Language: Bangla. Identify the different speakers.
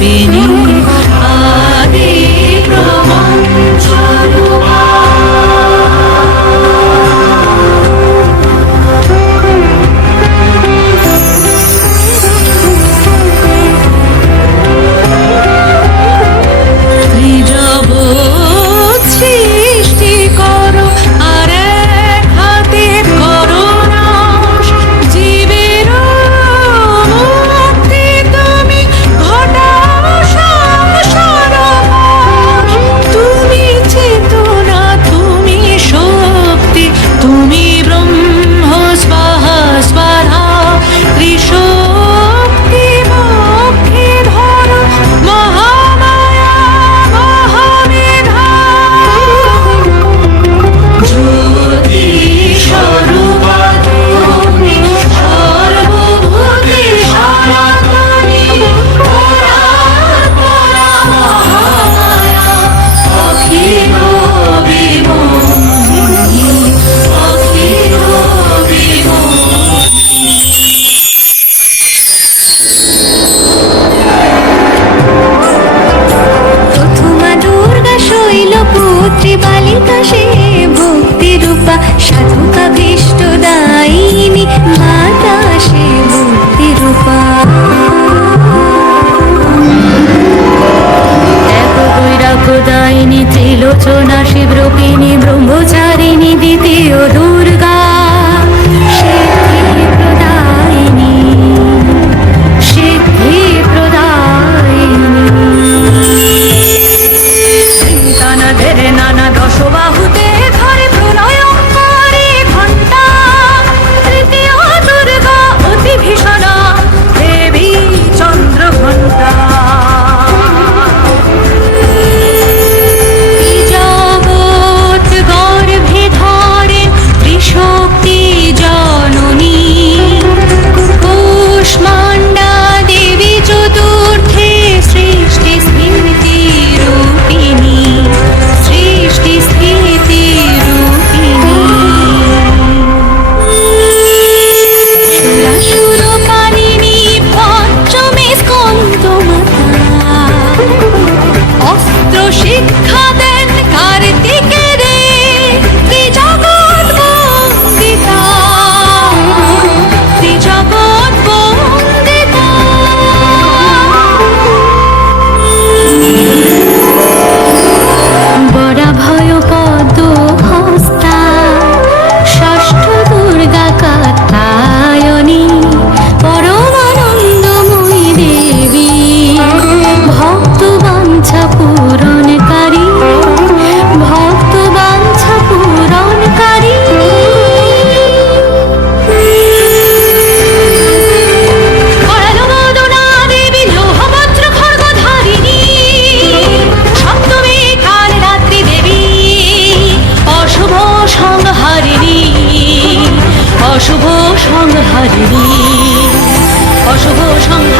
Speaker 1: happy সংহারিণী অশুভ সংহার।